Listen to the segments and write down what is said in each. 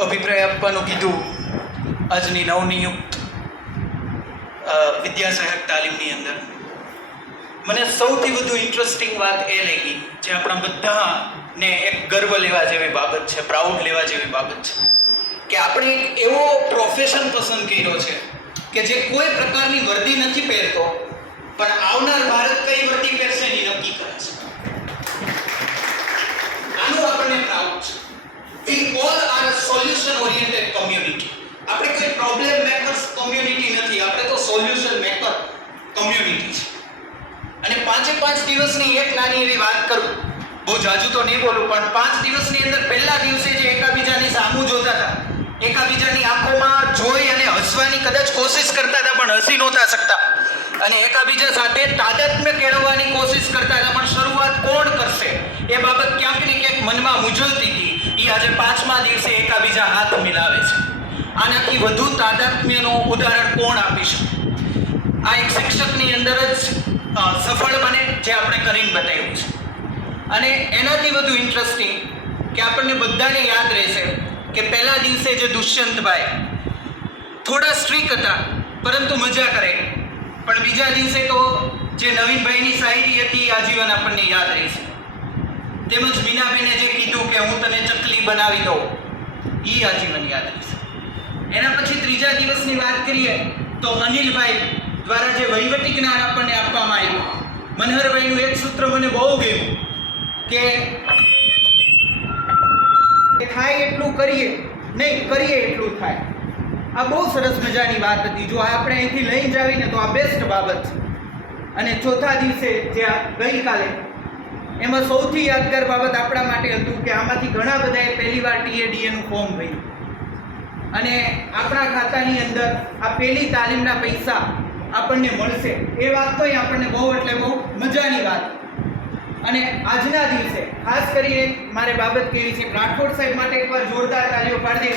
અભિપ્રાય આપવાનું કીધું. આજની નવનિયુક્ત વિદ્યાસહાયક તાલીમની અંદર. મને સૌથી વધુ ઇન્ટરેસ્ટિંગ વાત એ લાગી જે આપણા બધાને એક ગર્વ લેવા જેવી બાબત છે પ્રાઉડ લેવા જેવી બાબત છે. કે આપણે એક એવો પ્રોફેશન પસંદ કર્યો છે કે જે કોઈ પ્રકારની વર્દી નથી પહેરતો, પણ આવનાર ભારત કઈ વર્દી પહેરશે એની નક્કી કરે છે આનું આપણને પ્રાઉડ છે we all are a solution oriented community આપણે કોઈ પ્રોબ્લેમ મેકર્સ કમ્યુનિટી નથી. આપણે તો સોલ્યુશન મેકર કમ્યુનિટી છે. અને પાંચે પાંચ દિવસની એક નાની એવી વાત કરું. બહુ જાજુ તો નહીં બોલું, પણ પાંચ દિવસની અંદર પહેલા દિવસે જે એકાબીજાની સામું જોતા હતા, એકાબીજાની આંખોમાં જોઈ અને હસવાની કદાચ કોશિશ કરતા હતા, પણ હસી નહોતા શકતા. અને એકાબીજા સાથે તાદાત્મ્ય કેળવવાની કોશિશ કરતા હતા, પણ શરૂઆત કોણ કરશે? એ બાબત ક્યાંક ને ક્યાંક મનમાં મૂંઝવતી હતી. એ આજે પાંચમા દિવસે એકાબીજા હાથ મિલાવે છે. આનાથી વધુ તાદાત્મ્યનું ઉદાહરણ કોણ આપી શકે? આ એક શિક્ષકની અંદર જ સફળ બને જે આપણે કરીને બતાવ્યું છે. અને એનાથી વધુ ઇન્ટરેસ્ટિંગ કે આપણને બધાને યાદ રહેશે કે પહેલા દિવસે જે દુષ્યંતભાઈ થોડા સ્ટ્રીક હતા, પરંતુ મજા કરે. પણ બીજા દિવસે તો જે નવીનભાઈની શાયરી હતી આજીવન આપણને યાદ રહેશે. તેમજ મીનાબેને જે કીધું કે હું તને ચકલી બનાવી દઉં એ આજીવન યાદ રહેશે એના પછી ત્રીજા દિવસની વાત કરીએ તો અનિલભાઈ દ્વારા જે વહીવટી જ્ઞાન આપણને આપવામાં આવ્યું, મનહરભાઈનું એક સૂત્ર મને બહુ ગયું કે થાય એટલું કરીએ, નહીં, કરીએ એટલું થાય. આ બહુ સરસ મજાની વાત હતી. જો આપણે અહીંથી લઈને જાવીને તો આ બેસ્ટ બાબત છે. અને ચોથા દિવસે જે ગઈકાલે એમાં સૌથી યાદગાર બાબત આપણા માટે હતું કે આમાંથી ઘણા બધાએ પહેલી વાર ટીએડીએનું ફોર્મ ભર્યું. અને આપણા ખાતાની અંદર આ પહેલી તાલીમના પૈસા આપણને મળશે. એ વાત તો આપણને બહુ એટલે બહુ મજાની વાત. અને આજના દિવસે ખાસ કરીને મારે બાબત કહેવી છે, રાઠોડ સાહેબ માટે એકવાર જોરદાર તાલીઓ પાડી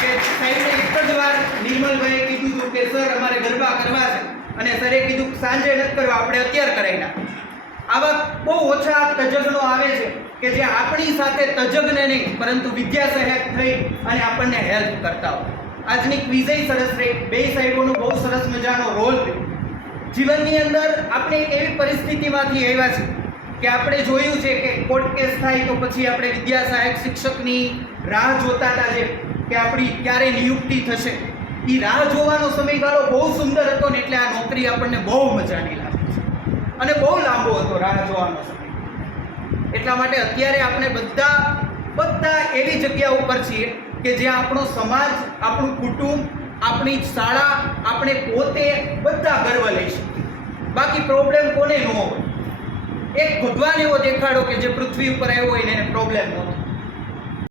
કે સાહેબને એક જ વાર નિર્મલભાઈએ કીધું હતું કે, સર, અમારે ગરબા કરવા છે. અને સરે કીધું, સાંજે નથી કરવા, આપણે અત્યારે કરાવી નાખો આવા બહુ ઓછા તજજ્ઞો આવે છે કે જે આપણી સાથે તજજ્ઞ નહીં, પરંતુ વિદ્યા સહાયક થઈ અને આપણને હેલ્પ કરતા હોય. આજની ક્વિઝય સરસ રહી. બે સાહેબોનો બહુ સરસ મજાનો રોલ જીવનની અંદર આપણે એવી પરિસ્થિતિમાંથી આવ્યા છે કે આપણે જોયું છે કે કોર્ટ કેસ થાય તો પછી આપણે વિદ્યા સહાયક શિક્ષકની રાહ જોતા હતા જે, કે આપણી ક્યારે નિયુક્તિ થશે. એ રાહ જોવાનો સમયગાળો બહુ સુંદર હતો ને એટલે આ નોકરી આપણને બહુ મજાની લાગી અને બહુ લાંબો હતો રાહ જોવાનો સમય. એટલા માટે અત્યારે આપણે બધા બધા એવી જગ્યા ઉપર છીએ કે જ્યાં આપણો સમાજ, આપણું કુટુંબ, આપણી શાળા, આપણે પોતે બધા ગર્વ લઈ શકીએ. બાકી પ્રોબ્લેમ કોને ન હોય? એક ભગવાન એવો દેખાડો કે જે પૃથ્વી ઉપર આવ્યો હોય એને પ્રોબ્લેમ નહોતો